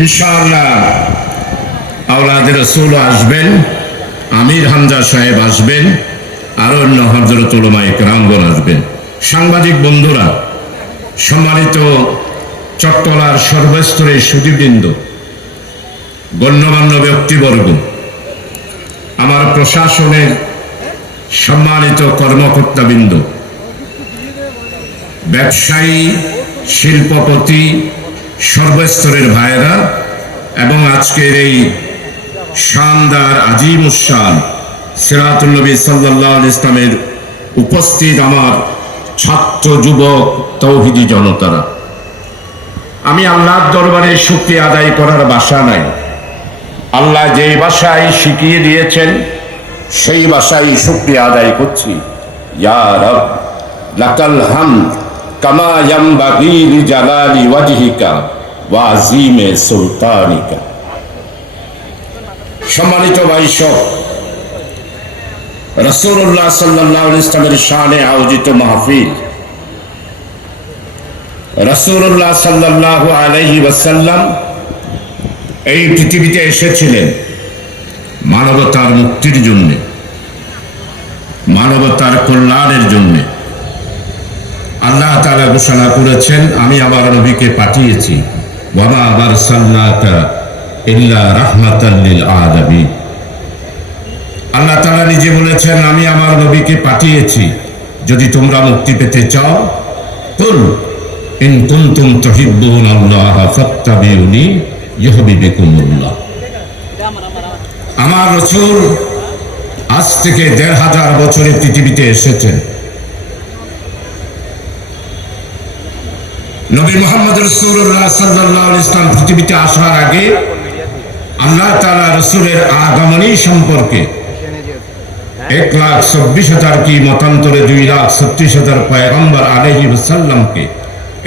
ইনশাআল্লাহ আওলাদের রাসূল আসবেন, আমির হামজা সাহেব আসবেন, আর অন্য হযরত উলামায়ে কেরামগণ আসবেন। সাংবাদিক বন্ধুরা, সম্মানিত চট্টলার সর্বস্তরের সুধীবৃন্দ, গণ্যমান্য ব্যক্তিবর্গ, আমার প্রশাসনের সম্মানিত কর্মকর্তাবৃন্দ, ব্যবসায়ী, শিল্পপতি, সর্বস্তরের ভাইয়েরা এবং আজকের এই শানদার আজিমুশান সিরাতুন নবী সাল্লাল্লাহু আলাইহি ইসলামের উপস্থিত আমার ছাত্র যুবক তৌহিদি জনতারা, আমি আল্লাহর দরবারে শুকরিয়া আদায় করার ভাষা নাই। আল্লাহ যেই ভাষায় শিখিয়ে দিয়েছেন সেই ভাষায় শুকরিয়া আদায় করছি। ইয়া রব লাকাল হামদ কামা ইয়ামবাগি লিজালালি ওয়াজহিকা ওয়া আযীমি সুলতানিকা। সম্মানিত ভাইসব, রাসূলুল্লাহ সাল্লাল্লাহু আলাইহি ওয়াসাল্লামের শানে আয়োজিত মাহফিল, রাসূলুল্লাহ সাল্লাল্লাহু আলাইহি ওয়াসাল্লাম এই পৃথিবীতে এসেছিলেন মানবতার মুক্তির জন্য, মানবতার কল্যাণের জন্য। আল্লাহ তাআলা ঘোষণা করেছেন, আমি আমার নবীকে পাঠিয়েছি, ওয়া মা আরসালনাকা ইল্লা রাহমাতাল লিল আলামিন। আল্লাহ তাআলা নিজে বলেছেন, আমি আমার নবীকে পাঠিয়েছি যদি তোমরা মুক্তি পেতে চাও, কুল ইন কুনতুম তুহিব্বুনাল্লাহ ফাত্তাবিউনি ইউহিব্বুকুমুল্লাহ। আমার রাসূল আজ থেকে ১৫০০ বছরের পৃথিবীতে এসেছেন। নবী মুহাম্মদ রাসূলুল্লাহ সাল্লাল্লাহু আলাইহি ওয়াসাল্লাম পৃথিবীতে আসার আগে আল্লাহ তাআলা রাসূলের আগমনী সম্পর্কে ১,২৪,০০০ কি মতান্তরে ২,৩৬,০০০ পয়গম্বর আলাইহিস সালামকে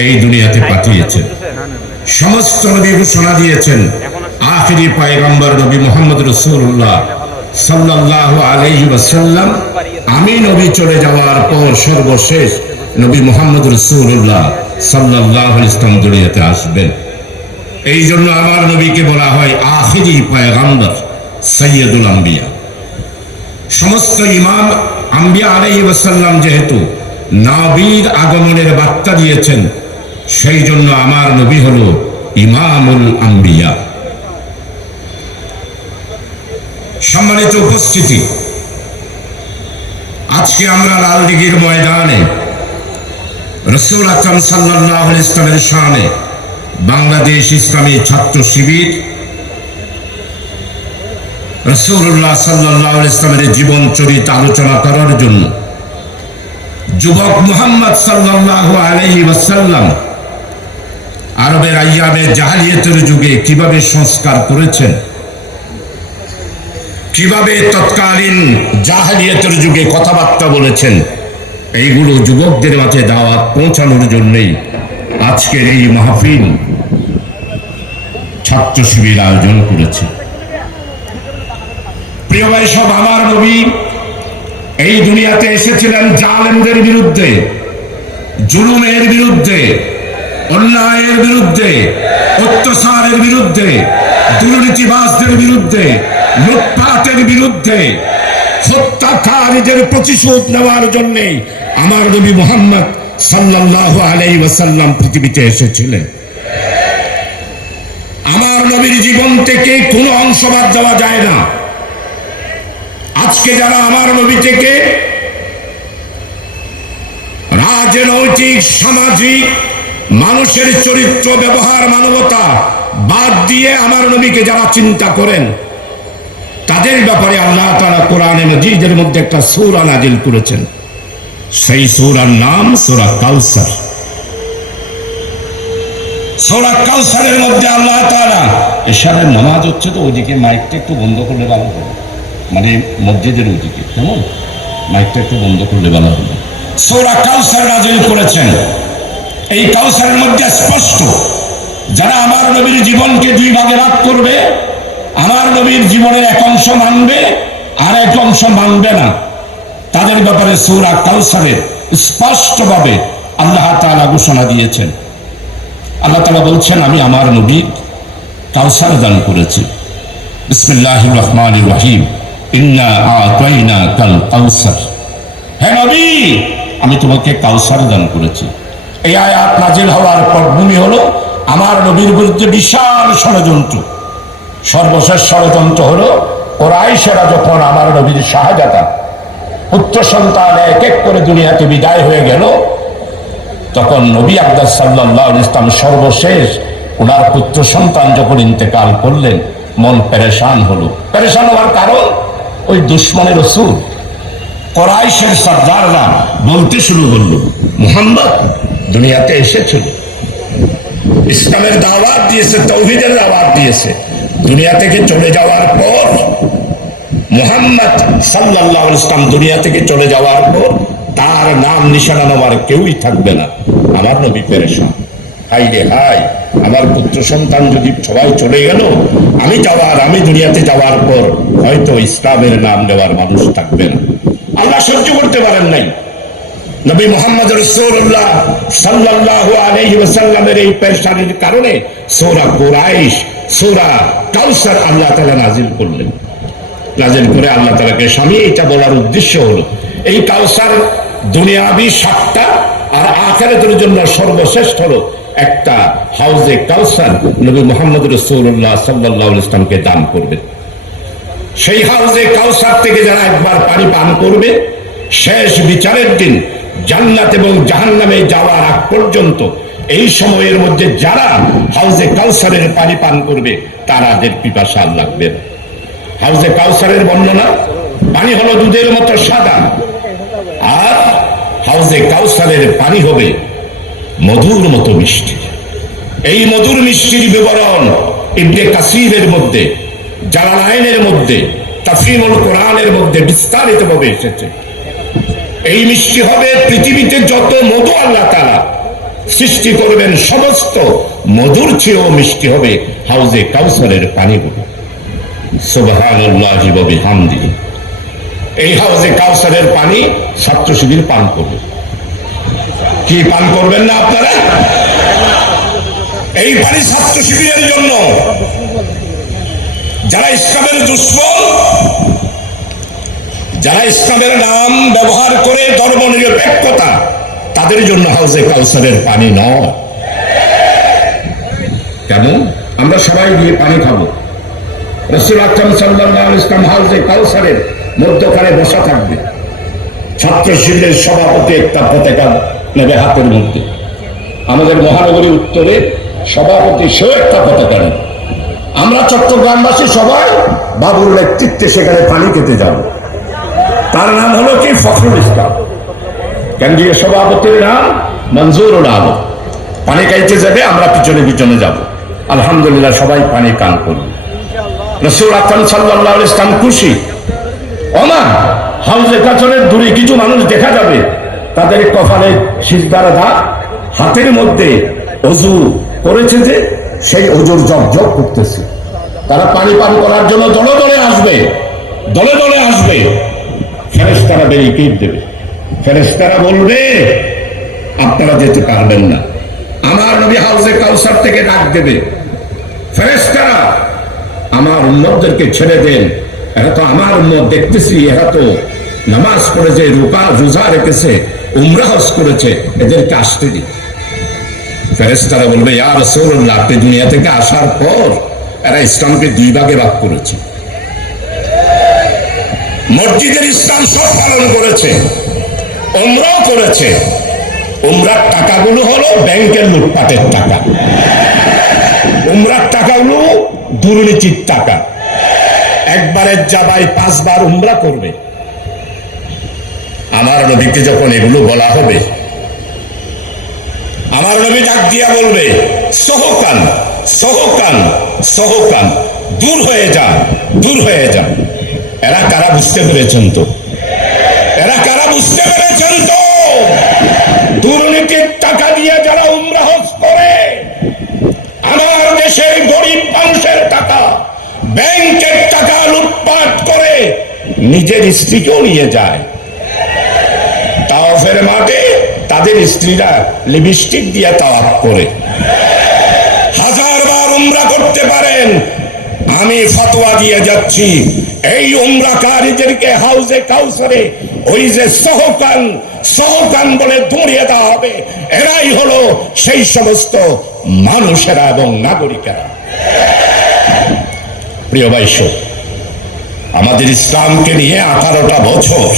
এই দুনিয়াতে পাঠিয়েছেন। সমস্ত নবী ঘোষণা দিয়েছেন, আখিরি পয়গম্বর নবী মুহাম্মদ রাসূলুল্লাহ সাল্লাল্লাহু আলাইহি ওয়াসাল্লাম আমি নবী চলে যাওয়ার পর সর্বশেষ নবী মুহাম্মদ রাসূলুল্লাহ সাল্লাল্লাহু আলাইহি ওয়াসাল্লাম দুনিয়াতে আসবেন। এই জন্য আমার নবীকে বলা হয় আখিরি পয়গম্বর, সাইয়্যিদুল আম্বিয়া। সমস্ত ইমাম আম্বিয়া আলাইহিস সালাম যেহেতু নবীর আগমনের বার্তা দিয়েছেন, সেই জন্য আমার নবী হলো ইমামুল আম্বিয়া। সম্মানিত উপস্থিতি, আজকে আমরা লালদিঘির ময়দানে রাসূল আকরাম সাল্লাল্লাহু আলাইহি ওয়াসাল্লামের শানে বাংলাদেশ ইসলামী ছাত্র শিবির রাসূলুল্লাহ সাল্লাল্লাহু আলাইহি ওয়াসাল্লামের জীবন চরিত্র আলোচনা করার জন্য যুবক মুহাম্মদ সাল্লাল্লাহু আলাইহি ওয়াসাল্লাম আরবের আইয়ামে জাহেলিয়াতের যুগে কিভাবে সংস্কার করেছেন, কিভাবে তৎকালীন জাহেলিয়াতের যুগে কথাবার্তা বলেছেন, এইগুলো যুবকদের মাঝে দাওয়াত পৌঁছানোর জন্যই আজকের এই মাহফিল ছাত্র শিবির আয়োজন করেছে। প্রিয় ভাই সব, আমার নবী এই দুনিয়াতে এসেছিলেন জালেমদের বিরুদ্ধে, জুলুমের বিরুদ্ধে, অন্যায়ের বিরুদ্ধে, অত্যাচারের বিরুদ্ধে, দুর্নীতিবাজদের বিরুদ্ধে, লুটপাটের বিরুদ্ধে, হত্যাকারীদের প্রতিশোধ নেওয়ার জন্য আমার নবী মুহাম্মদ সাল্লাল্লাহু আলাইহি ওয়াসাল্লাম পৃথিবীতে এসেছিলেন। আমার নবীর জীবন থেকে কোনো অংশ বাদ দেওয়া যায় না। আজকে যারা আমার নবী থেকে রাজনৈতিক, সামাজিক, মানুষের চরিত্র, ব্যবহার, মানবতা বাদ দিয়ে আমার নবীকে যারা চিন্তা করেন, তাদের ব্যাপারে আল্লাহ তাআলা কোরআনে মাজিদের মধ্যে একটা সূরা নাজিল করেছেন। সেই সূরার নাম সূরা কাউসার। সূরা কাউসারের মধ্যে আল্লাহ তাআলা, এশারের নামাজ হচ্ছে তো ওইদিকে মাইকটা একটু বন্ধ করলে ভালো হবে, মানে মসজিদের ওইদিকে, কেমন মাইকটা একটু বন্ধ করলে ভালো হবে। সূরা কাউসার নাজিল করেছেন। এই কাউসারের মধ্যে স্পষ্ট, যারা আমার নবীর জীবনকে দুই ভাগে ভাগ করবে, আমার নবীর জীবনের এক অংশ মানবে আর এক অংশ মানবে না, তাদের ব্যাপারে সূরা কাউসারে স্পষ্টভাবে আল্লাহ তাআলা ঘোষণা দিয়েছেন। আল্লাহ তাআলা বলছেন, আমি আমার নবী কাউসার দান করেছে। বিসমিল্লাহির রহমানির রহিম, ইন্না আতাইনাকাল কাউসার। হে নবী, আমি তোমাকে কাউসার দান করেছি। এই আয়াত নাজিল হওয়ার পটভূমি হলো আমার নবীর বিরুদ্ধে বিশাল ষড়যন্ত্র। সর্বশেষ ষড়যন্ত্র হলো কুরাইশেরা যখন আমার নবীর শাহাদাত পুত্র সন্তান এক এক করে দুনিয়াতে বিদায় হয়ে গেল, তখন নবী আকরাম সাল্লাল্লাহু আলাইহি ওয়াসাল্লাম সর্বশেষ ওনার পুত্র সন্তান যখন ইন্তেকাল করলেন, মন পেরেশান হলো। পেরেশান হওয়ার কারণ ওই দুশ্মনের রাসূল কুরাইশের সর্দাররা বলতে শুরু করলো, মুহাম্মদ দুনিয়াতে এসেছিল, ইসলামের দাওয়াত দিয়েছে, তাওহীদের দাওয়াত দিয়েছে, দুনিয়া থেকে চলে যাওয়ার পর মুহাম্মদ সাল্লাল্লাহু আলাইহি ওয়াসাল্লাম দুনিয়া থেকে চলে যাওয়ার পর তার নাম নিশানা নেওয়ার কেউই থাকবে না। আমার নবী পেরেশান, হাই রে হাই, আমার পুত্র সন্তান যদি সবাই চলে গেল, আমি দুনিয়াতে যাওয়ার পর হয়তো ইসলামের নাম নেওয়ার মানুষ থাকবে না। আল্লাহ সহ্য করতে পারেন নাই। নবী মুহাম্মদ রাসূলুল্লাহ সাল্লাল্লাহু আলাইহি ওয়াসাল্লামের এই পেরেশানির কারণে সূরা কুরাইশ, সূরা কাউসার আল্লাহ তাআলা নাজিল করলেন। নাজিল করে আল্লাহ তাআলাকে স্বামী এটা বলার উদ্দেশ্য হলো এই কাউসার দুনিয়াবি সাতটা আর আখিরাতের জন্য সর্বশ্রেষ্ঠ হলো একটা হাউজে কাউসার নবী মুহাম্মদ রাসূলুল্লাহ সাল্লাল্লাহু আলাইহি ওয়াসাল্লামকে দান করবে। সেই হাউজে কাউসার থেকে যারা একবার পানি পান করবে, শেষ বিচারের দিন জান্নাত এবং জাহান্নামে যাওয়ার আগ পর্যন্ত এই সময়ের মধ্যে যারা হাউজে কাউসারের পানি পান করবে তাদের পিপাসা আর লাগবে না। হাউজে কাউসারের বর্ণনা, পানি হলো দুধের মতো সাদা, আর হাউজে কাউসারের পানি হবে মধুর মতো মিষ্টি। এই মধুর মিষ্টির বিবরণ ইবনে কাসিরের মধ্যে, জালালাইনের মধ্যে, তাফসীরুল কোরআনের মধ্যে বিস্তারিতভাবে এসেছে। এই মিষ্টি হবে পৃথিবীতে যত মধু আল্লাহ তাআলা সৃষ্টি করবেন সমস্ত মধুর চেয়েও মিষ্টি হবে হাউজে কাউসারের পানিগুলো। সুবহানাল্লাহি ওয়া বিহামদিহি। এই হাউজে কাউসারের পানি ছাত্র শিবির পান করবে। কি পান করবেন না আপনারা? এই পানি ছাত্র শিবিরের জন্য। যারা ইসলামের দুশমন, যারা ইসলামের নাম ব্যবহার করে ধর্মনিরপেক্ষতা, তাদের জন্য হাউজে কাউসারের পানি নয়। কেমন? আমরা সবাই গিয়ে পানি খাবো, রাসূল আকরাম সাল্লাল্লাহু আলাইহি ওয়াসাল্লাম হাউজে কাউসারের মধ্যখানে বসা থাকবে, ছাত্র শিবিরের সভাপতি একটা পতাকা নেবে হাতের মধ্যে। আমাদের মহানগরী উত্তরে সভাপতি সেও একটা পতাকা নেবে। আমরা চট্টগ্রামবাসী সবাই বাবুর নেতৃত্বে সেখানে পানি খেতে যাব। তার নাম হলো কি? ফখরুল ইসলাম। কেন্দ্রীয় সভাপতির নাম মঞ্জুরুল আলম। পানি খাইতে যাবে, আমরা পিছনে পিছনে যাব। আলহামদুলিল্লাহ সবাই পানি পান করবে। রাসূল আকরাম সাল্লাল্লাহু আলাইহি ওয়াসাল্লাম খুশি। ওমা হাউজে কাউসারের দূরে কিছু মানুষ দেখা যাবে, তাদের কপালে সিজদার দাগ, হাতের মধ্যে ওযু করেছে, যে সেই ওযুর জপজপ করতেছে। তারা পানি পান করার জন্য দলে দলে আসবে, দলে দলে আসবে। ফেরেশতারা ব্যারিকেড দেবে। ফেরেশতারা বলবে আপনারা যেতে পারবেন না। আমার নবী হাউজে কাউসার থেকে ডাক দেবে, ফেরেশতারা আমার উম্মতদেরকে ছেড়ে দেন, এরা তো আমার উম্মত, দেখতেছি এরা তো নামাজ পড়েছে, রোজা রেখেছে, উমরা হজ করেছে, এদেরকে আসতে দিন। ফেরেশতারা বলবে ইয়া রাসূলুল্লাহ, আপনি দুনিয়া থেকে আসার পর এরা ইসলামকে দুই ভাগে ভাগ করেছে। মসজিদের ইসলাম সব পালন করেছে, উমরাও করেছে। উমরার টাকাগুলো হলো ব্যাংকের লুটপাটের টাকা, উমরার টাকাগুলো দুর্নীতির টাকা। একবারের জায়গায় 5 বার উমরা করবে। আমার নবীকে যখন এগুলো বলা হবে, আমার নবী ডাক দিয়া বলবে সহকান সহকান সহকান, দূর হয়ে যা, দূর হয়ে যা। এরা কারা বুঝতে পেরেছেন তো? এরা কারা বুঝতে পেরেছেন তো? দুর্নীতির টাকা দিয়ে যারা উমরা হজ করে, আমার দেশের গরিব মানুষের টাকা, ব্যাংকের টাকা লুটপাট করে নিজের স্ত্রীকেও নিয়ে যায়। তাওয়াফের মাঠে তাদের স্ত্রীরা লিপস্টিক দিয়ে তাওয়াফ করে। 1000 বার উমরা করতে পারেন, বলেন, আমি ফতোয়া দিয়ে যাচ্ছি, এই উমরাকারীদেরকে হাউজে কাউসারে ওই যে সহকান বলে দৌড়িয়ে দেওয়া হবে। এরাই হলো সেই সমস্ত মানুষেরা এবং নাগরিকেরা। প্রিয় ভাইস, আমাদের ইসলামকে নিয়ে 18টা বছর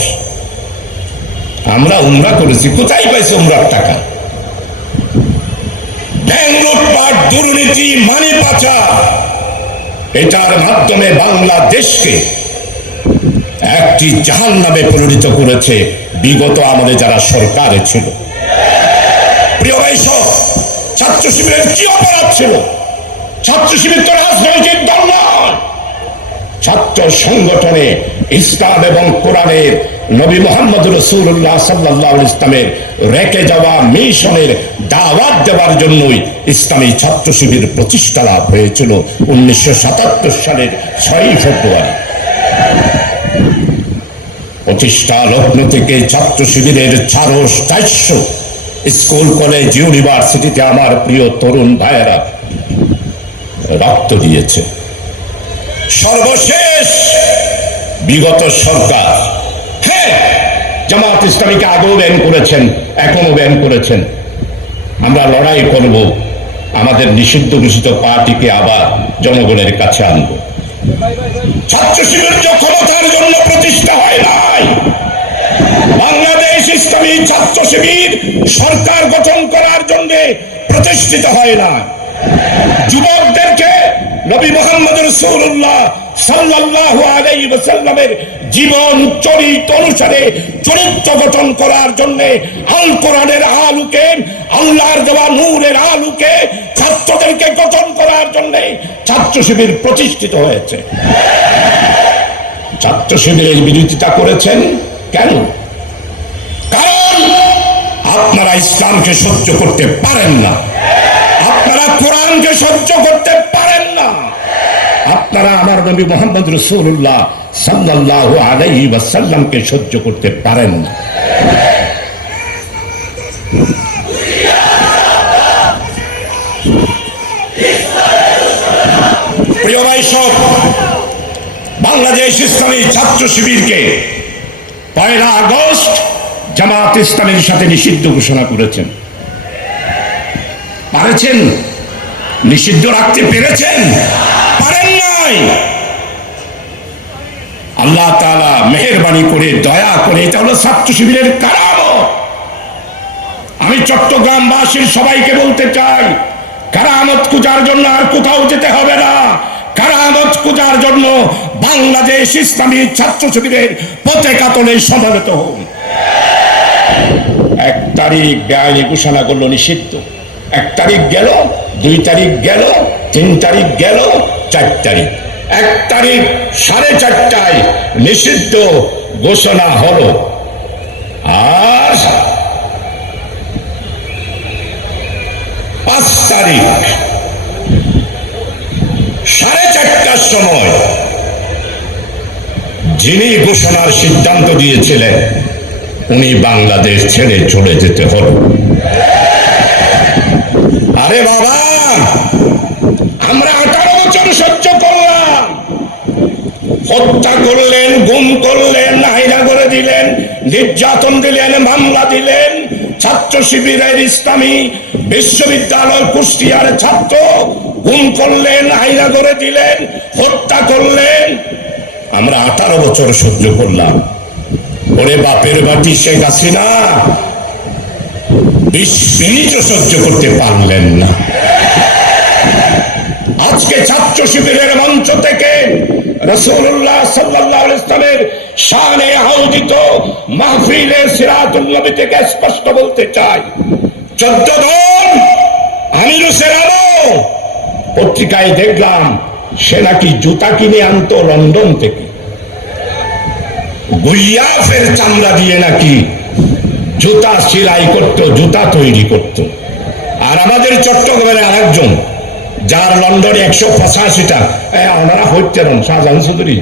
আমরা উমরা করেছি। কোথায় পাইছে উমরার টাকা? ব্যাংক লুটপাট, দুর্নীতি, মানি পাচার, এটার মাধ্যমে বাংলাদেশকে একটি জাহান্নামে পরিণত করেছে বিগত আমলে যারা সরকারে ছিল। প্রিয় ভাই, ছাত্র শিবিরের কি অপরাধ ছিল? ছাত্র শিবির তো রাজনৈতিক দল নয়। ছাত্র সংগঠনে ইসলাম এবং কোরআনের নবী মুহাম্মদ রাসূলুল্লাহ সাল্লাল্লাহু আলাইহি ইসলামের রেখে যাওয়া মিশনের দাওয়াত দেওয়ার জন্যই ইসলামী ছাত্র শিবির প্রতিষ্ঠা লাভ হয়েছিল 1977 সালের 6 ফেব্রুয়ারি। প্রতিষ্ঠা লগ্ন থেকে ছাত্র শিবিরের 400 স্কুল, কলেজ, ইউনিভার্সিটিতে আমার প্রিয় তরুণ ভাইয়েরা রক্ত দিয়েছে। সর্বশেষ বিগত সরকার, হ্যাঁ, জামাত ইসলামীকে আগেও ব্যান করেছেন, এখনো ব্যান করেছেন। আমরা লড়াই করব, আমাদের নিষিদ্ধ ঘোষিত পার্টিকে আবার জনগণের কাছে আনব। ছাত্র শিবির ক্ষমতার জন্য প্রতিষ্ঠা হয় নাই। বাংলাদেশ ইসলামী ছাত্র শিবির সরকার গঠন করার জন্য প্রতিষ্ঠিত হয় না। যুবকদেরকে নবী মুহাম্মদ রাসূলুল্লাহ সাল্লাল্লাহু আলাইহি ওয়াসাল্লামের জীবন চরিত্র অনুসারে চরিত্র গঠন করার জন্য আল কোরআনের আলোকে, আল্লাহর দেওয়া নূরের আলোকে ছাত্রদেরকে গঠন করার জন্য ছাত্র শিবির প্রতিষ্ঠিত হয়েছে। ছাত্র শিবিরের বিরোধিতা করেছেন কেন? কারণ আপনারা ইসলামকে সহ্য করতে পারেন না, আপনারা কোরআনকে সহ্য করতে পারেন না, আপনারা আমার নবী মুহাম্মদ রাসূলুল্লাহ সাল্লাল্লাহু আলাইহি ওয়াসাল্লামকে সহ্য করতে পারেন না। প্রিয় ভাই, সব বাংলাদেশ ইসলামী ছাত্র শিবিরকে 1 আগস্ট জামাত ইসলামের সাথে নিষিদ্ধ ঘোষণা করেছেন। পারেছেন? নিষিদ্ধ রাখতে পেরেছেন? পারেন নাই। আল্লাহ তাআলা মেহেরবানি করে, দয়া করে, এটা হলো ছাত্র শিবিরের কারামত। আমি চট্টগ্রামবাসীর সবাইকে বলতে চাই, কারামত খোঁজার জন্য আর কোথাও যেতে হবে না। কারামত খোঁজার জন্য বাংলাদেশ ইসলামী ছাত্র শিবিরের পতাকা তলে সমবেত হন। 1 তারিখ বেআইনি ঘোষণা করলো নিষিদ্ধ। 1 তারিখ গেল, 2 তারিখ গেল, 3 তারিখ গেল, 4 তারিখ। 1 তারিখ 4:30টায় নিষিদ্ধ ঘোষণা হলো। আর 5 তারিখ 4:30টার সময় যিনি ঘোষণার সিদ্ধান্ত দিয়েছিলেন উনি বাংলাদেশ ছেড়ে চলে যেতে হলো। আরে বাবা, আমরা 18 বছর সহ্য করলাম। হত্যা করলেন, গুম করলেন, হাইরা করে দিলেন, নির্যাতন দিলেন, মামলা দিলেন। ছাত্র শিবিরের ইসলামী বিশ্ববিদ্যালয় কুষ্টিয়ার ছাত্র গুম করলেন, হাইরা করে দিলেন, হত্যা করলেন। আমরা 18 বছর সহ্য করলাম। ওরে বাপের বাটি শেখ হাসিনা 20 মিনিটও সহ্য করতে পারলেন না। আজকে ছাত্র শিবিরের মঞ্চ থেকে রাসূলুল্লাহ সাল্লাল্লাহু আলাইহি ওয়াসাল্লামের শানে আয়োজিত মাহফিলে সিরাতুন নবী থেকে স্পষ্ট বলতে চাই, 14 জন আমিরুসের আলো পত্রিকায় দেখলাম সে নাকি জুতা কিনে আনতো লন্ডন থেকে, গুইয়াফের চামড়া দিয়ে নাকি জুতা সেলাই করতো, জুতা তৈরি করতো। আর আমাদের চট্টগ্রামের আরেকজন, যার লন্ডনে 185টা, ওনারা হইতেন শাহজাহান চৌধুরী,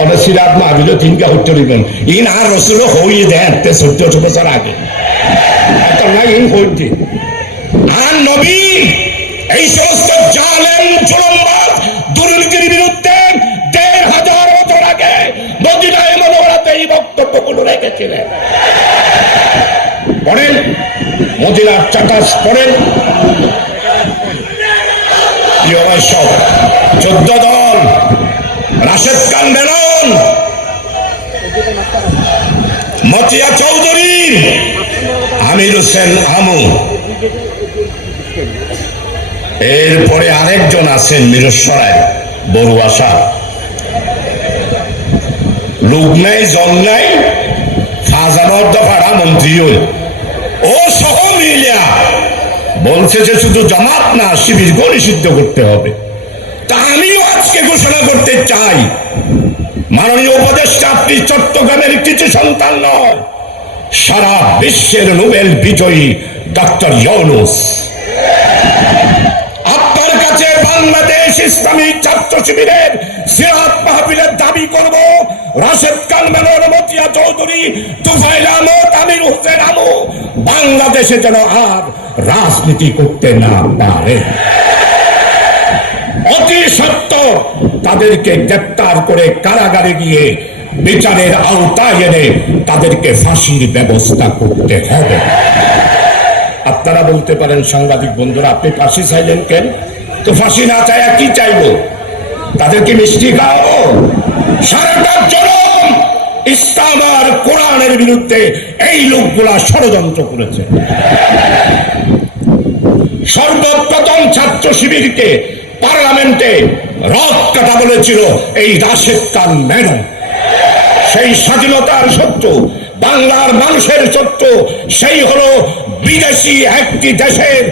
ওনার সিরাত মাহবিল 3টা হইতে দিবেন। ইন আর রসুল হইয়ে দেন 14 বছর আগে ইন হইতে। আর নবী এই সমস্ত জালেম জুলুমবাজ করেছিলেন। পড়েন মদিনার চাটাস পড়েন, 14 দল, রাশেদ খান বেলন, মতিয়া চৌধুরী, আমির হোসেন আমু, এরপরে আরেকজন আছেন মিরসরায় বড়ুয়া শাহ, লোক নাই জন নাই, ফাজানোর দফারা মন্ত্রী ও সহ মিলিয়া বলছে যে শুধু জামাত না শিবিরকে নিষিদ্ধ করতে হবে। তা আমিও আজকে ঘোষণা করতে চাই, মাননীয় উপদেষ্টা আপনি চট্টগ্রামের কিছু সন্তান নয়, সারা বিশ্বের নোবেল বিজয়ী ডক্টর ইউনূস, আপনার কাছে বাংলাদেশ ইসলামী ছাত্র শিবিরের সিরাত মাহফিলের দাবি করব। রাশেদ খান বেলন, মতিয়া চৌধুরী, তুফাইল আহমদ, আমির হোসেন আমু বাংলাদেশে যেন আর রাজনীতি করতে না পারে। অতি সত্ত্বর তাদেরকে গ্রেপ্তার করে কারাগারে গিয়ে বিচারের আওতায় এনে তাদেরকে ফাঁসির ব্যবস্থা করতে হবে। আপনারা বলতে পারেন সাংবাদিক বন্ধুরা, আপনি ফাঁসি চাইলেন কেন? তো ফাঁসি না চাই কি চাইবো? তাদেরকে মিষ্টি খাওয়াবো? সারাটা জনম ইসলাম আর কোরআনের বিরুদ্ধে এই লোকগুলা ষড়যন্ত্র করেছে। সর্বপ্রথম ছাত্র শিবিরকে পার্লামেন্টে রথ কাটা বলেছিল এই রাশেদ খান বেলন। সেই স্বাধীনতার শত্রু, বাংলার মানুষের শত্রু, সেই হলো বিদেশি একটি দেশের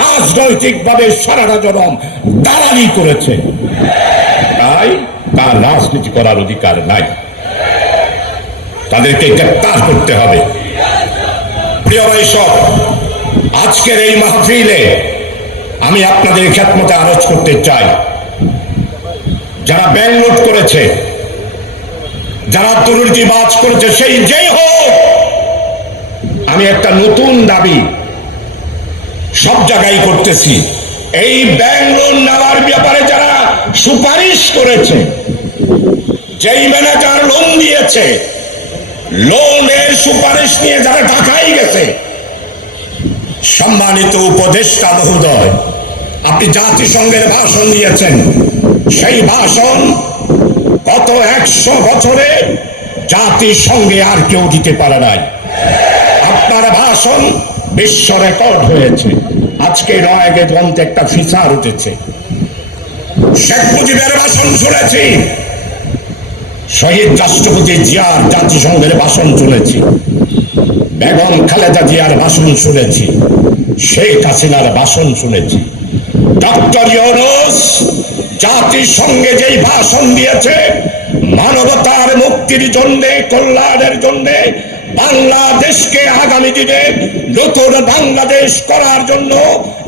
রাজনৈতিকভাবে সারাটা জনম দালালি করেছে, তাই তার রাজনীতি করার অধিকার নাই। তাদেরকে গ্রেপ্তার করতে হবে। প্রিয় ভাই সব, আজকের এই মাহফিলে আমি আপনাদের খেদমতে আরজ করতে চাই, যারা ব্যাংক লুট করেছে, যারা দুর্নীতিবাজ করেছে, সেই যেই হোক, আমি একটা নতুন দাবি সব জায়গায় করতেছি। এই ব্যাংক লোন নেওয়ার ব্যাপারে যারা সুপারিশ করেছে, যেই ম্যানেজার লোন দিয়েছে, লোনের সুপারিশ নিয়ে যারা ঢাকায় গেছে, সম্মানিত উপদেষ্টা মহোদয়, আপনি জাতিসংঘের ভাষণ দিয়েছেন। সেই ভাষণ গত 100 বছরে জাতিসংঘে আর কেউ দিতে পারে নাই। আপনার ভাষণ বিশ্ব রেকর্ড হয়েছে। আজকে নয়াগে গ্রন্থে একটা ফিচার উঠেছে। শেখ মুজিবের ভাষণ শুনেছি, শহীদ রাষ্ট্রপতি জিয়ার জাতিসংঘের ভাষণ শুনেছি, বেগম খালেদা জিয়ার ভাষণ শুনেছি, শেখ হাসিনার ভাষণ শুনেছি। ডক্টর ইউনূস জাতিসংঘে যেই ভাষণ দিয়েছে, মানবতার মুক্তির জন্য, কল্যাণের জন্য, বাংলাদেশকে আগামী দিনে নতুন বাংলাদেশ করার জন্য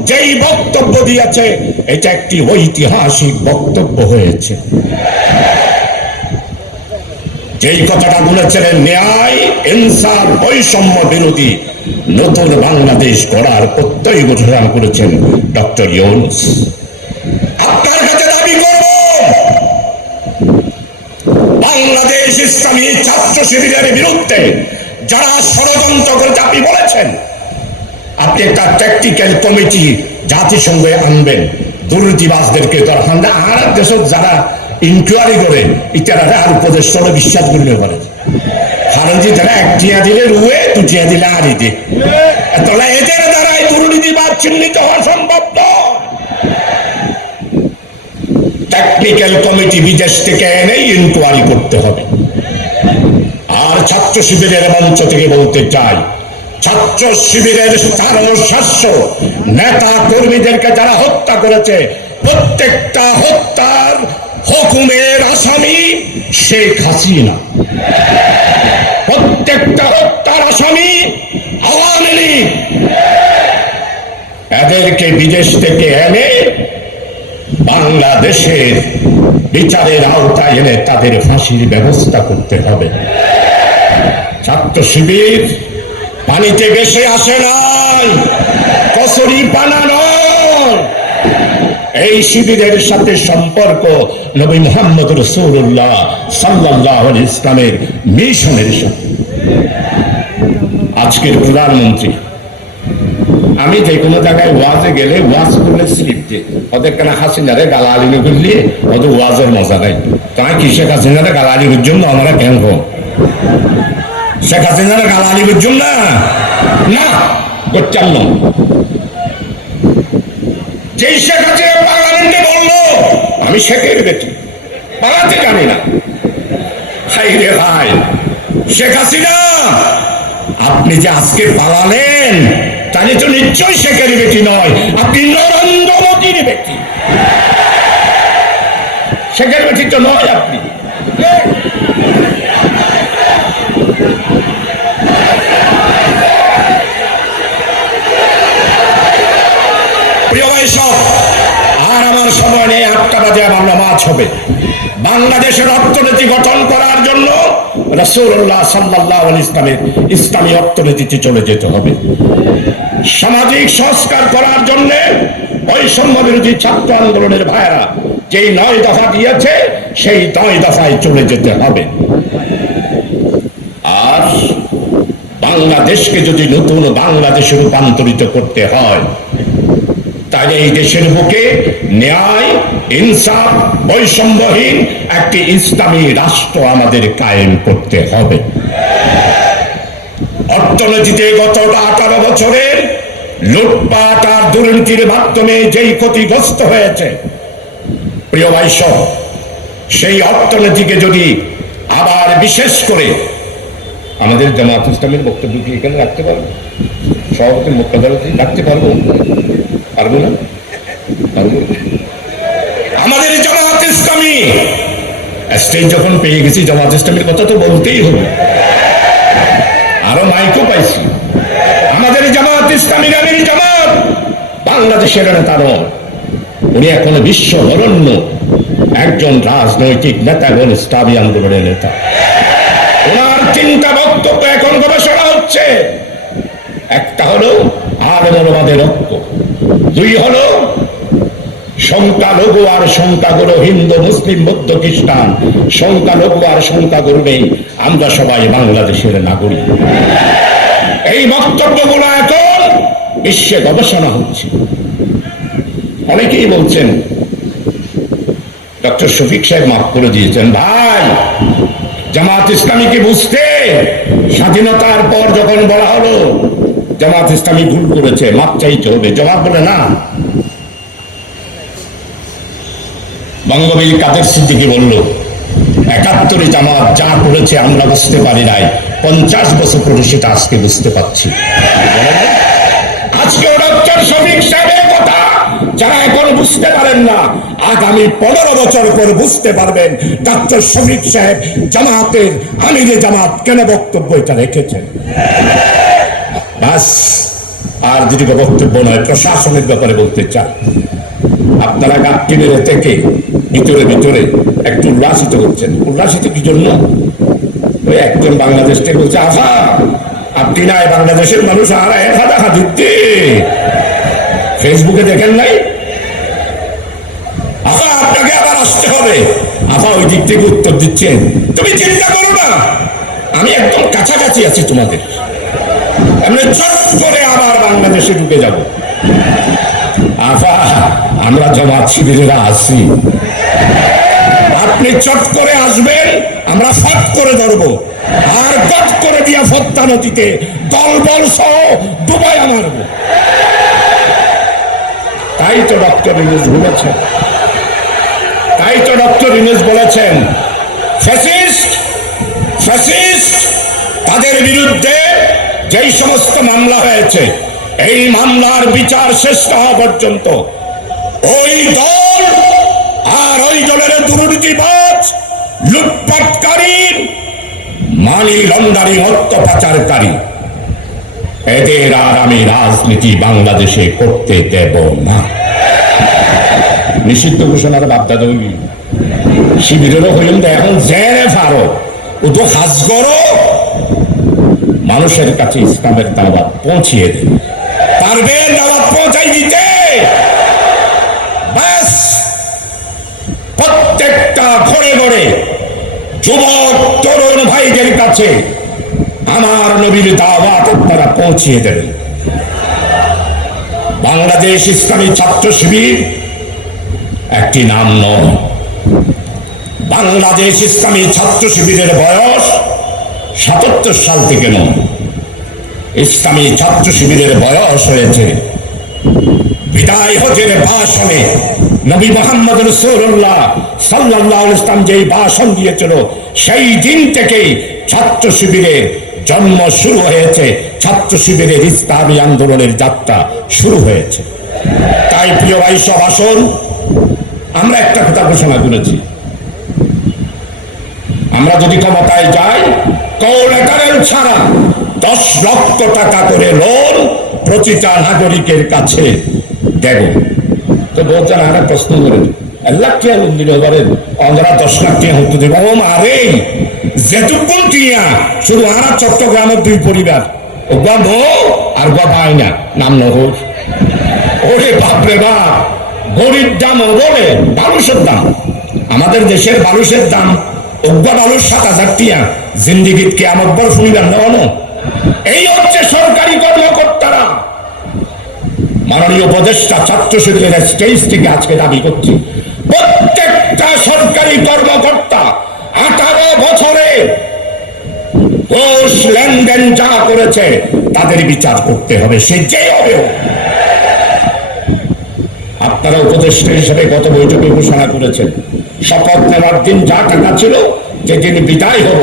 যেই বক্তব্য দিয়েছে, এটা একটি ঐতিহাসিক বক্তব্য হয়েছে। যেই কথাটা বলেছিলেন, ন্যায়, ইনসাফ, বৈষম্য বিরোধী নতুন বাংলাদেশ গড়ার প্রত্যয় ঘোষণা করেছেন ডক্টর ইউনূস। আপনার কাছে দাবি করব, বাংলাদেশ ইসলামী ছাত্র শিবিরের বিরুদ্ধে যারা ষড়যন্ত্র করে, আপনি বলেছেন আপনি একটা ট্যাকটিক্যাল কমিটি জাতিসংঘে আনবেন, দুর্নীতিবাজদেরকে দরকার। আর দেশত যারা ইনকোয়ারি করে ইতারা আর উপদেষ্টা বিশ্বাস করলে পারে, কারণ যে তারা একটিয়া দিলে রুয়ে, দুটিয়া দিলে আড়ি দে, তাহলে এদের দ্বারাই দুর্নীতিবাদ চিহ্নিত হওয়া সম্ভব নয়। টেকনিক্যাল কমিটি বিদেশ থেকে এনে ইনকোয়ারি করতে হবে। আর ছাত্র শিবিরের মঞ্চ থেকে বলতে চাই, ছাত্র শিবিরের 400 নেতা কর্মীদেরকে যারা হত্যা করেছে, প্রত্যেকটা হত্যার হুকুমের আসামি শেখ হাসিনা, প্রত্যেকটা হত্যার আসামি আওয়ামী লীগ। এদেরকে বিদেশ থেকে এনে বাংলাদেশের বিচারের আওতায় এনে তাদের ফাঁসির ব্যবস্থা করতে হবে। ছাত্র শিবির পানিতে ভেসে আসে নাই, কচুরি পানা নয়। এই শিবিরের সাথে সম্পর্ক নবী মুহাম্মদ রাসূলুল্লাহ সাল্লাল্লাহু আলাইহি ওয়াসাল্লামের মিশনের সাথে। আজকের প্রধানমন্ত্রী, আমি যে কোনো জায়গায় ওয়াজে গেলে ওয়াজ করলে স্লিপ দিয়ে ওদের কেন হাসিনারে গালাগালি করলে ওদের ওয়াজের মজা নাই। তাই কি শেখ হাসিনারে গালাগালির জন্য আমরা কেন কম? শেখ হাসিনারে গালাগালির জন্য না করতাম না। যেই শেখ হাসিনা পার্লামেন্টে বললো আমি শেখের বেটি, পালাতে জানি না। হাই রে ভাই, শেখ হাসিনা আপনি যে আজকে পালালেন তাহলে তো নিশ্চয়ই শেখের বেটি নয়, আপনি নরেন্দ্র মোদীর বেটি। শেখের বেটি তো নয় আপনি। প্রিয় ভাই সব, আর আমার সময় নেই, 8টা বাজে আমার নামাজ হবে। বাংলাদেশের অর্থনীতি গঠন করার জন্য রাসূলুল্লাহ সাল্লাল্লাহু আলাইহি ওয়াসাল্লামের ইসলামী অর্থনীতিতে চলে যেতে হবে। সামাজিক সংস্কার করার জন্য বৈষম্য বিরোধী ছাত্র আন্দোলনের ভাইয়েরা যেই 9 দফা দিয়েছে সেই 9 দফায় চলে যেতে হবে। আর বাংলাদেশকে যদি নতুন বাংলাদেশে রূপান্তরিত করতে হয় তাহলে এই দেশের বুকে ন্যায়, ইনসাফ, বৈষম্যহীন একটি ইসলামী রাষ্ট্র আমাদের কায়েম করতে হবে। অর্থনীতিতে গত 18 বছরের লুটপাট আর দুর্নীতির মাধ্যমে যেই ক্ষতিগ্রস্ত হয়েছে, প্রিয় ভাই সব, সেই অর্থনীতিকে যদি আবার বিশেষ করে আমাদের জামাত ইসলামের বক্তব্য কি এখানে রাখতে পারবো? সভাপতির বক্তব্য রাখতে পারবো? পারবো না? পারবো। আমাদের জামাত ইসলামী স্টেজ যখন পেয়ে গেছি, জামাত ইসলামের কথা তো বলতেই হবে। আরো মাইকও পাইছি। আমাদের জামাত ইসলামীর আমির জামাত বাংলাদেশের নেতা নয়, উনি এখন বিশ্ববরণ্য একজন রাজনৈতিক নেতা এবং ইসলামী আন্দোলনের নেতা। ওনার 3টা বক্তব্য এখন গবেষণা হচ্ছে। একটা হলো আলেমবাদের ঐক্য, 2 হলো সংখ্যালঘু আর সংখ্যাগুরু, হিন্দু মুসলিম বৌদ্ধ খ্রিস্টান, সংখ্যালঘু আর সংখ্যাগুরু নেই, আমরা সবাই বাংলাদেশের নাগরিক। এই বক্তব্যগুলো এখন বিশ্বে গবেষণা হচ্ছে। অনেকেই বলছেন, ডক্টর শফিক সাহেব মাফ করে দিয়েছেন, ভাই জামাত ইসলামীকে বুঝতে স্বাধীনতার পর যখন বলা হলো জামাত ইসলামী ভুল করেছে, মাপ চাইতে হবে, জবাব বলে না। বঙ্গবীর কাদের সিদ্দিকী বলল 71 জামাত যা করেছে আমরা বুঝতে পারি নাই, 50 বছর পরে সেটা আজকে বুঝতে পারছি। আজকে ডক্টর শফিক সাহেবের কথা যারা এখন বুঝতে পারেন না, আগামী 15 বছর পর বুঝতে পারবেন ডক্টর শফিক সাহেব জামাতের আমিরে জামাত কেন বক্তব্য এটা রেখেছেন। আর দীর্ঘ বক্তব্য নয়, প্রশাসনের ব্যাপারে বলতে চাই। আপনারা গাঁটটি মেরে থেকে ভিতরে ভিতরে একটু উল্লাসিত হচ্ছেন। উল্লাসিত কি জন্য? ওই একজন বাংলাদেশ থেকে বলছে, আহা আপনি নাই বাংলাদেশের মানুষ আর দেখা দিতে ফেসবুকে দেখেন নাই? আহা আপনাকে আবার আসতে হবে। আহা ওই দিক থেকে উত্তর দিচ্ছেন, তুমি চিন্তা করো না, আমি একদম কাছাকাছি আছি তোমাদের, আমরা চট করে আবার বাংলাদেশে ঢুকে যাব। আফা আমরা জামাত শিবিরেরা আছি, আপনি চট করে আসবেন, আমরা ফট করে ধরবো, আর গট করে দিয়া ফত্তা নদীতে দলবল সহ ডুবাইয়া মারব। তাই তো ডক্টর ইউনূস বলেছেন, তাই তো ডক্টর ইউনূস বলেছেন ফ্যাসিস্ট তাদের বিরুদ্ধে যেই সমস্ত মামলা হয়েছে, এই মামলার বিচার শেষ হওয়া পর্যন্ত ওই দল আর ওই দলের দুর্নীতিবাজ, লুটপাটকারী, মানি লন্ডারিং, অর্থ পাচারকারী, এদের আর আমি রাজনীতি বাংলাদেশে করতে দেব না। নিষিদ্ধ ঘোষণার বাপদাদা শিবিরেরও হইলেন তো এখন জেরে ফারো ও তো হাজ করো, মানুষের কাছে ইসলামের দাওয়াত পৌঁছিয়ে দেন, পারবে দাওয়াত পৌঁছাই দিতে? ব্যাস প্রত্যেকটা ঘরে ঘরে যুবক তরুণ ভাইদের কাছে আমার নবীর দাওয়াত আপনারা পৌঁছিয়ে দেবেন। বাংলাদেশ ইসলামী ছাত্র শিবির একটি নাম নয়। বাংলাদেশ ইসলামী ছাত্র শিবিরের বয়স ৭৭ সাল থেকে নয়। ইসলামী ছাত্র শিবিরের বয়স হয়েছে বিদায় হজের ভাষণে নবী মুহাম্মদ রাসূলুল্লাহ সাল্লাল্লাহু আলাইহি ওয়াসাল্লাম যেই ভাষণ দিয়েছিল, সেই দিন থেকেই ছাত্র শিবিরের জন্ম শুরু হয়েছে, ছাত্র শিবিরের ইসলামী আন্দোলনের যাত্রা শুরু হয়েছে। তাই প্রিয় ভাই সব আসুন, আমরা একটা কথা ঘোষণা করেছি, আমরা যদি ক্ষমতায় যাই কৌলেটারেল ছাড়া 10 লক্ষ টাকা করে লোন প্রতিটা নাগরিকের কাছে দেব। তো বলছেন আরে প্রশ্ন করে 1 লাখ টাকা লোন দিলে পারেন, আমরা 10 লাখ টাকা হতে দেব। ও মারে যেটুকু টিয়া শুধু আমরা চট্টগ্রামের 2 পরিবার, ওগা বউ আর গা ভাই না, নাম নহর। ওরে বাপরে বাপ, গরিব দাম বলে বালুসের দাম, আমাদের দেশের বালুসের দাম ওগা বালুর 7,000 টাকা, জিন্দিগিত কে আমার বড় শুনিবেন না। এই হচ্ছে সরকারি কর্মকর্তারা। মাননীয় উপদেষ্টা ছাত্র শিবিরের স্টেজ থেকে আজকে দাবি করছি, প্রত্যেকটা সরকারি কর্মকর্তা 18 বছরে ঘুষ লেনদেন যা করেছে তাদের বিচার করতে হবে, সে যে হবে। আপনারা উপদেষ্টা হিসেবে গত বৈঠকে ঘোষণা করেছেন, শপথ নেওয়ার দিন যা টাকা ছিল, যেদিন বিদায় হব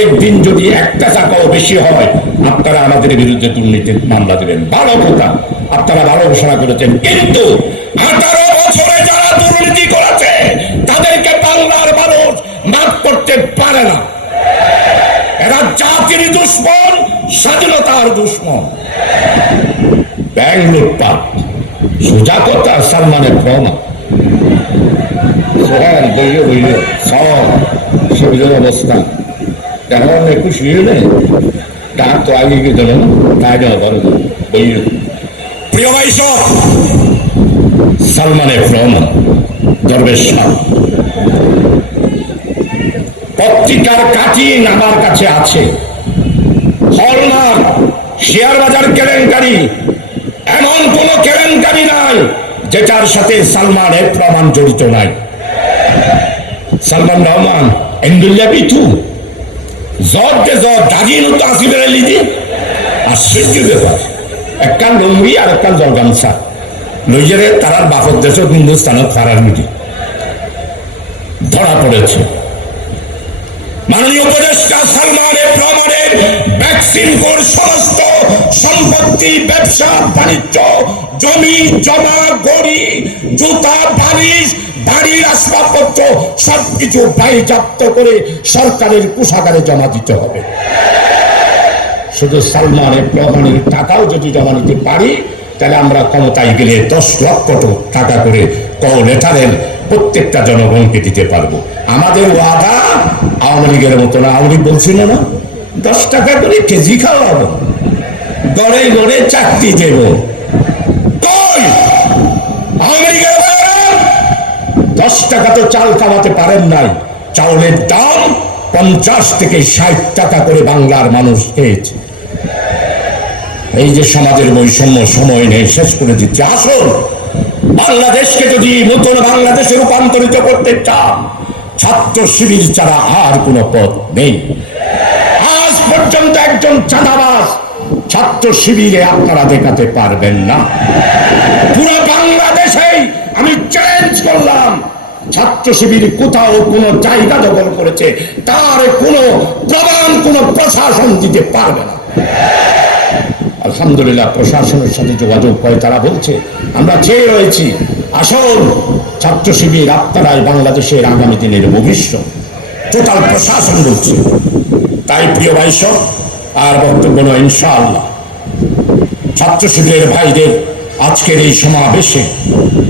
একদিন যদি 1 টাকাও বেশি হয় আপনারা আমাদের বিরুদ্ধে দুর্নীতির মামলা দেবেন। ভালো কথা, আপনারা ভালো ঘোষণা করেছেন, কিন্তু 18 বছরে যারা দুর্নীতি করেছে তাদেরকে বাংলার মানুষ মাফ করতে পারে না। এরা জাতির দুশ্মন, স্বাধীনতার দুশ্মন। ব্যাংক লুটপাট সোজা কথা, সালমানের প্রমাণ সব শিবিরের অবস্থা এখন 21 হলে টাকা তো আগে গিয়ে দিল না, তাই দেওয়া বড় প্রিয় ভাই সব সালমানের প্রমাণ দরবেশ সাহ পত্রিকার কাটিং আমার কাছে আছে, হলমার্ক শেয়ার বাজার কেলেঙ্কারি, এমন কোন কেলেঙ্কারি নাই যেটার সাথে সালমানের প্রমাণ জড়িত নাই। সালমান রহমান এন্ডুল্লা পিথু জবকে জব দাগি নত আসিবে লিজি আশ্চর্য ব্যাপার, একটা লুঙ্গি আর একটা জলগামছা লইজেরে তারার বাপর দেশ হিন্দুস্তানত ফারার মিটি ধরা পড়েছে। মাননীয় উপদেষ্টা সালমানের প্রমাণের ভ্যাকসিন কোর সমস্ত সম্পত্তি, ব্যবসা বাণিজ্য, জমি জমা, গড়ি, জুতা, বালিশ, বাড়ির আসবাবপত্র সবকিছু বাজেয়াপ্ত করে সরকারের কোষাগারে জমা দিতে হবে। শুধু সালমানের প্রমাণের টাকাও যদি জমা নিতে পারি তাহলে আমরা ক্ষমতায় গেলে 10 লক্ষ টাকা করে লেটারের প্রত্যেকটা জনগণকে দিতে পারবো। আমাদের ওয়াদা আওয়ামী লীগের মতো না, আওয়ামী লীগ বলছিল না 10 টাকা করে কেজি খাওয়াবো, গড়ে গড়ে চাকরি দেব। আওয়ামী লীগের 10 টাকা তো চাল খাওয়াতে পারেন নাই, চাউলের দাম 50 থেকে 60 টাকা করে বাংলার মানুষ খেয়েছে। এই যে সমাজের বৈষম্য সময় নেই, শেষ করে দিচ্ছে। আসুন বাংলাদেশকে যদি নতুন বাংলাদেশে রূপান্তরিত করতে চান, ছাত্র শিবির ছাড়া আর কোনো পথ নেই। আজ পর্যন্ত একজন চাঁদাবাজ ছাত্র শিবিরে আপনারা দেখাতে পারবেন না। পুরো বাংলাদেশেই আমি চ্যালেঞ্জ করলাম, ছাত্র শিবির কোথাও কোনো জায়গা দখল করেছে তার কোনো প্রমাণ কোনো প্রশাসন দিতে পারবে না। আলহামদুলিল্লাহ প্রশাসনের সাথে যোগাযোগ করে তারা বলছে আমরা চেয়ে রয়েছি। আসল ছাত্র শিবির আপনারাই বাংলাদেশের আগামী দিনের ভবিষ্যৎ, টোটাল প্রশাসন বলছে। তাই প্রিয় ভাই সব আর বক্তব্য নয়, ইনশাআল্লাহ ছাত্র শিবিরের ভাইদের আজকের এই সমাবেশে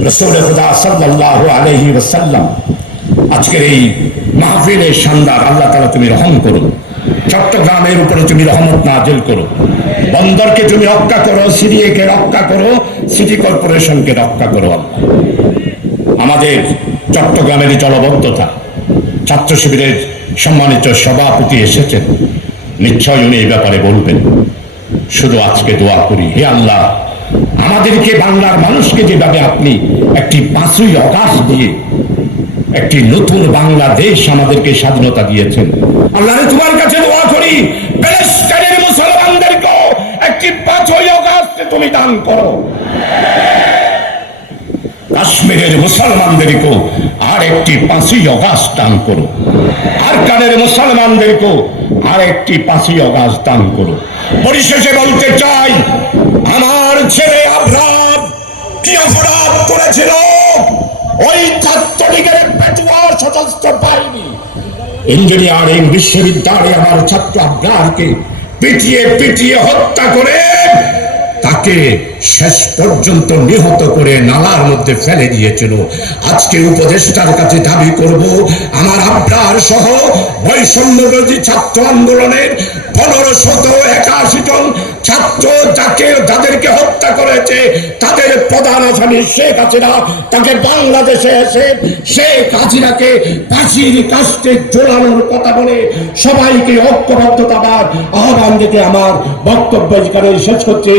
রাসূল খুদা সাল্লাল্লাহু আলাইহি ওয়াসাল্লাম আজকের এই মাহফিলের শানদার আল্লাহ তাআলা তুমি রহম করো, চট্টগ্রামের উপরে তুমি রহমত নাজিল করো, বন্দরকে তুমি রক্ষা করো, সিরিয়াকে রক্ষা করো, সিটি কর্পোরেশনকে রক্ষা করো। আমাদের চট্টগ্রামের জলবদ্ধতা ছাত্র শিবিরের সম্মানিত সভাপতি এসেছেন, নিশ্চয় উনি এই ব্যাপারে বলবেন। শুধু আজকে দোয়া করি, হে আল্লাহ, আমাদেরকে, বাংলার মানুষকে যেভাবে আপনি একটি 5ই আগস্ট দিয়ে একটি নতুন বাংলাদেশ আমাদেরকে স্বাধীনতা দিয়েছেন, আল্লাহ তোমার কাছে দোয়া করি প্যালেস্টাইনের মুসলমানদেরকেও একটি 5ই আগস্ট তুমি দান করো, কাশ্মীরের মুসলমানদেরকেও আর একটি 5ই আগস্ট দান করো, আরাকানের মুসলমানদেরকেও আর একটি 5ই আগস্ট দান করো। পরিশেষে বলতে চাই, আমার ছেলে আবরার কি অপরাধ করেছিল? ওই ছাত্রলীগের পেটুয়া সশস্ত্র বাহিনী ইঞ্জিনিয়ারিং বিশ্ববিদ্যালয়ে আমার ছাত্র আবরারকে পিটিয়ে পিটিয়ে হত্যা করে তাকে শেষ পর্যন্ত নিহত করে নালার মধ্যে ফেলে দিয়েছিল। আজকে উপদেষ্টার কাছে দাবি করব, আমার আবরার সহ বৈষম্যবিরোধী ছাত্র আন্দোলনের 1581 জন ছাত্র যাদেরকে হত্যা করেছে তাদের প্রধান আসামি শেখ হাসিনা, তাকে বাংলাদেশে এসে শেখ হাসিনাকে ফাঁসির কাস্টে ঝোলানোর কথা বলে সবাইকে ঐক্যবদ্ধতার আহ্বান দিতে আমার বক্তব্য এখানে শেষ করছি।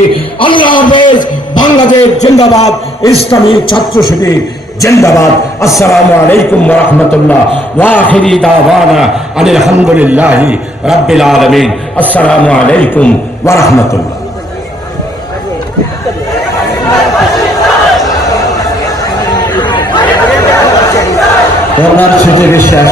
আল্লাহ হাফেজ। বাংলাদেশ জিন্দাবাদ, ইসলামী ছাত্র শিবির জিন্দাবাদ। আসসালামু আলাইকুম ওয়া রাহমাতুল্লাহ ওয়া আখিরি দাওয়ানা আলহামদুলিল্লাহি রাব্বিল আলামিন। আসসালামু আলাইকুম ওয়া রাহমাতুল্লাহ। করোনার শেষে বিশ্বাস